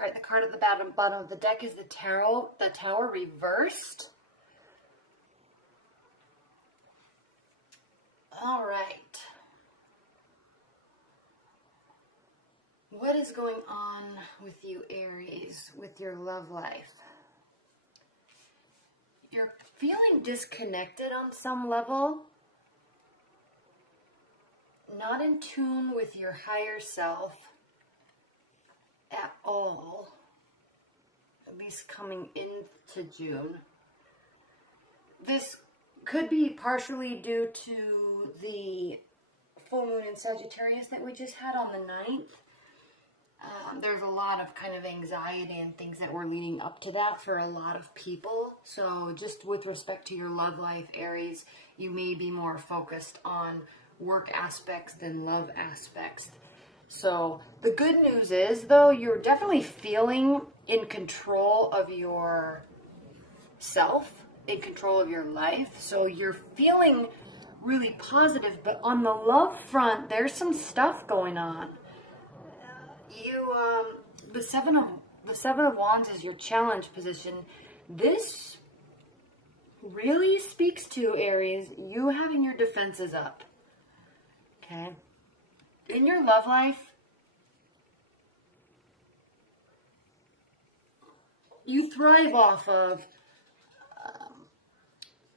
All right, the card at the bottom of the deck is the Tower reversed. All right. What is going on with you, Aries, with your love life? You're feeling disconnected on some level. Not in tune with your higher self at all, at least coming into June. This could be partially due to the full moon in Sagittarius that we just had on the 9th. There's a lot of kind of anxiety and things that were leading up to that for a lot of people. So just with respect to your love life, Aries, you may be more focused on work aspects than love aspects. So the good news is, though, you're definitely feeling in control of your self, in control of your life. So you're feeling really positive, but on the love front, there's some stuff going on. The seven of Wands is your challenge position. This really speaks to, Aries, you having your defenses up. Okay? In your love life, you thrive off of,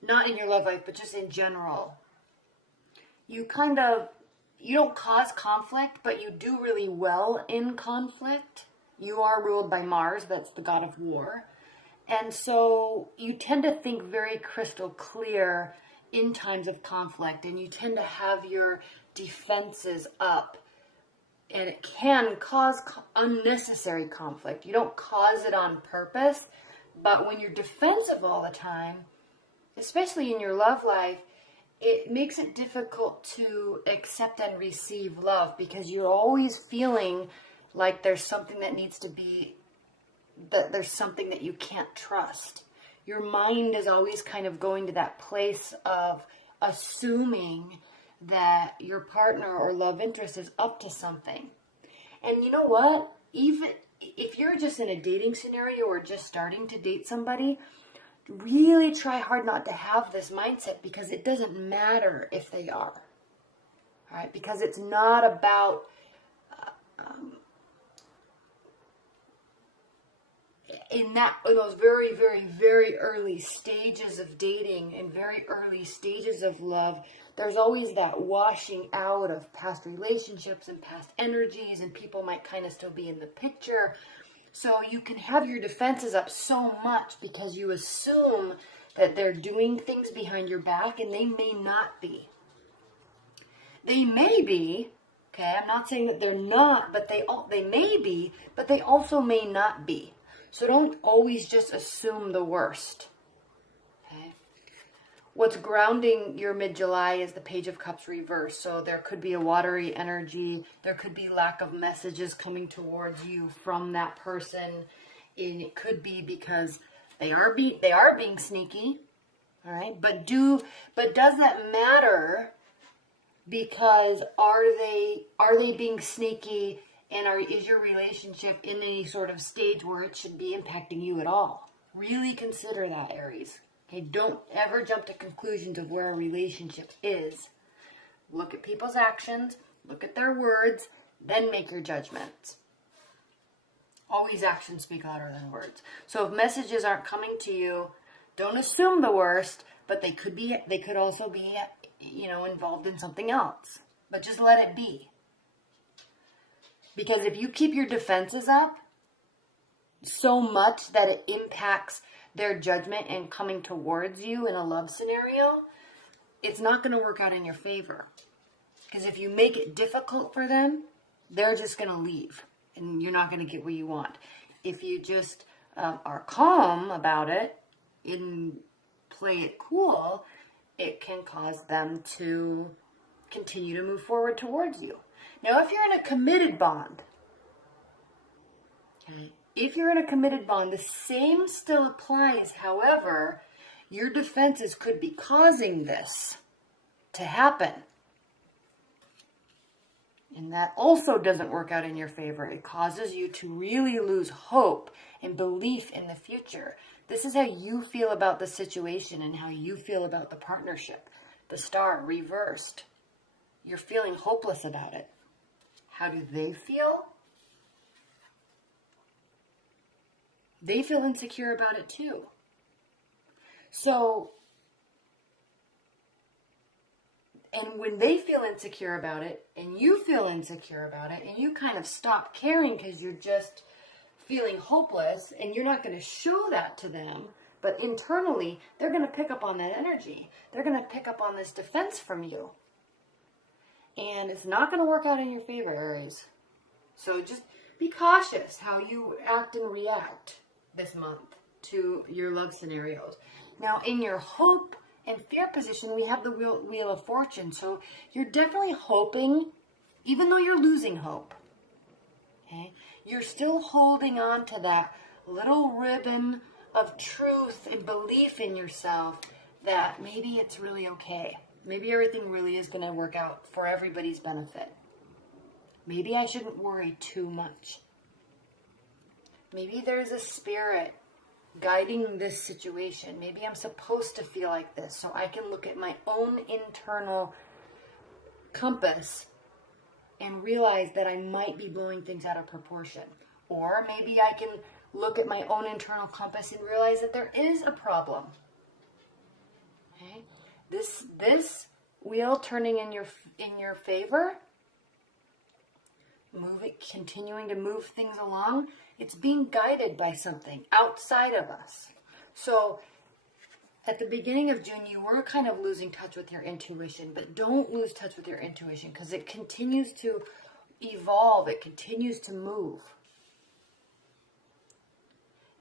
not in your love life, but just in general. You don't cause conflict, but you do really well in conflict. You are ruled by Mars, that's the god of war. And so you tend to think very crystal clear in times of conflict, and you tend to have your defenses up. And it can cause unnecessary conflict. You don't cause it on purpose, but when you're defensive all the time, especially in your love life, it makes it difficult to accept and receive love because you're always feeling like there's something that needs to be, that there's something that you can't trust. Your mind is always kind of going to that place of assuming that your partner or love interest is up to something. And you know what? Even if you're just in a dating scenario or just starting to date somebody, really try hard not to have this mindset because it doesn't matter if they are. All right? Because it's not about in those very, very, very early stages of dating and very early stages of love, there's always that washing out of past relationships and past energies, and people might kind of still be in the picture. So you can have your defenses up so much because you assume that they're doing things behind your back, and they may not be. They may be, okay? I'm not saying that they're not, but they may be, but they also may not be. So don't always just assume the worst. Okay? What's grounding your mid-July is the Page of Cups reversed. So there could be a watery energy. There could be lack of messages coming towards you from that person. And it could be because they are being sneaky. All right? But does that matter? Because are they being sneaky? And is your relationship in any sort of stage where it should be impacting you at all? Really consider that, Aries. Okay, don't ever jump to conclusions of where a relationship is. Look at people's actions, look at their words, then make your judgments. Always actions speak louder than words. So if messages aren't coming to you, don't assume the worst, but they could also be, involved in something else. But just let it be. Because if you keep your defenses up so much that it impacts their judgment and coming towards you in a love scenario, it's not going to work out in your favor. Because if you make it difficult for them, they're just going to leave. And you're not going to get what you want. If you just are calm about it and play it cool, it can cause them to continue to move forward towards you. Now, if you're in a committed bond, okay, the same still applies. However, your defenses could be causing this to happen. And that also doesn't work out in your favor. It causes you to really lose hope and belief in the future. This is how you feel about the situation and how you feel about the partnership. The star reversed. You're feeling hopeless about it. How do they feel? They feel insecure about it too. So, and when they feel insecure about it, and you feel insecure about it, and you kind of stop caring because you're just feeling hopeless, and you're not going to show that to them, but internally, they're going to pick up on that energy. They're going to pick up on this defense from you. And it's not going to work out in your favor, Aries. So just be cautious how you act and react this month to your love scenarios. Now, in your hope and fear position, we have the Wheel of Fortune. So you're definitely hoping, even though you're losing hope. Okay? You're still holding on to that little ribbon of truth and belief in yourself that maybe it's really okay. Maybe everything really is going to work out for everybody's benefit. Maybe I shouldn't worry too much. Maybe there's a spirit guiding this situation. Maybe I'm supposed to feel like this so I can look at my own internal compass and realize that I might be blowing things out of proportion. Or maybe I can look at my own internal compass and realize that there is a problem. Okay? This wheel turning in your favor, continuing to move things along, it's being guided by something outside of us. So at the beginning of June, you were kind of losing touch with your intuition, but don't lose touch with your intuition because it continues to evolve. It continues to move.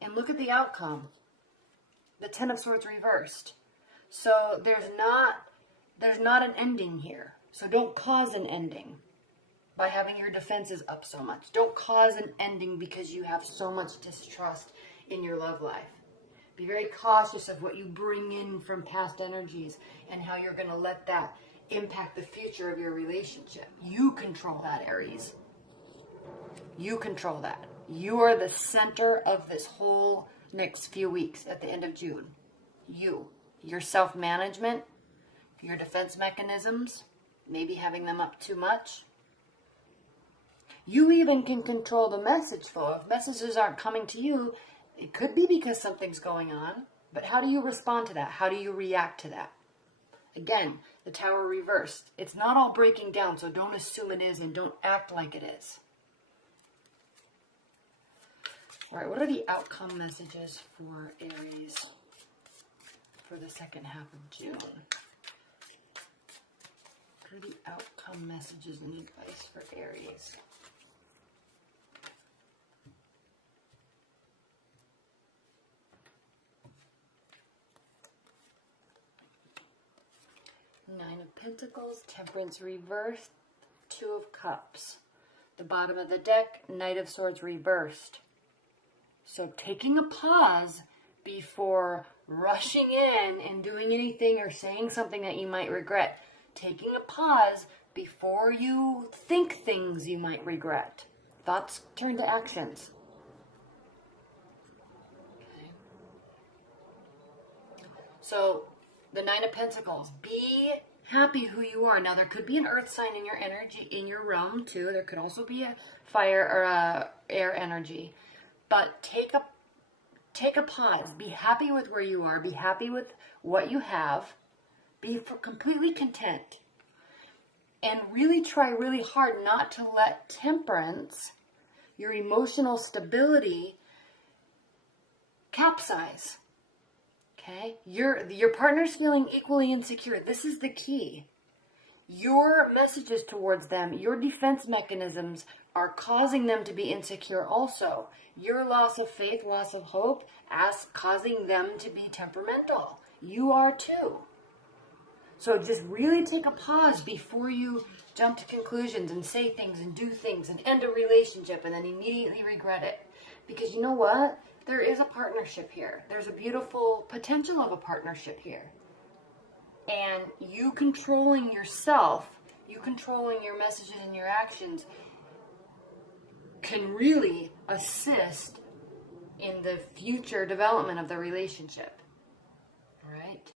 And look at the outcome. The Ten of Swords reversed. So there's not an ending here. So don't cause an ending by having your defenses up so much. Don't cause an ending because you have so much distrust in your love life. Be very cautious of what you bring in from past energies and how you're going to let that impact the future of your relationship. You control that, Aries. You control that. You are the center of this whole next few weeks at the end of June. Your self-management, your defense mechanisms, maybe having them up too much. You even can control the message flow. If messages aren't coming to you, it could be because something's going on, but how do you respond to that? How do you react to that? Again, the Tower reversed. It's not all breaking down, so don't assume it is and don't act like it is. All right, what are the outcome messages for Aries for the second half of June? What are the outcome messages and advice for Aries? Nine of Pentacles, Temperance reversed, Two of Cups. The bottom of the deck, Knight of Swords reversed. So taking a pause before rushing in and doing anything or saying something that you might regret. Taking a pause before you think things you might regret. Thoughts turn to actions. Okay. So the Nine of Pentacles. Be happy who you are. Now, there could be an earth sign in your energy, in your realm, too. There could also be a fire or a air energy. But take a pause. Be happy with where you are. Be happy with what you have. Be completely content. And really try really hard not to let temperance, your emotional stability, capsize. Okay? Your partner's feeling equally insecure. This is the key. Your messages towards them, your defense mechanisms are causing them to be insecure also. Your loss of faith, loss of hope, causing them to be temperamental. You are too. So just really take a pause before you jump to conclusions and say things and do things and end a relationship and then immediately regret it. Because you know what? There is a partnership here. There's a beautiful potential of a partnership here. And you controlling yourself, you controlling your messages and your actions can really assist in the future development of the relationship. All right?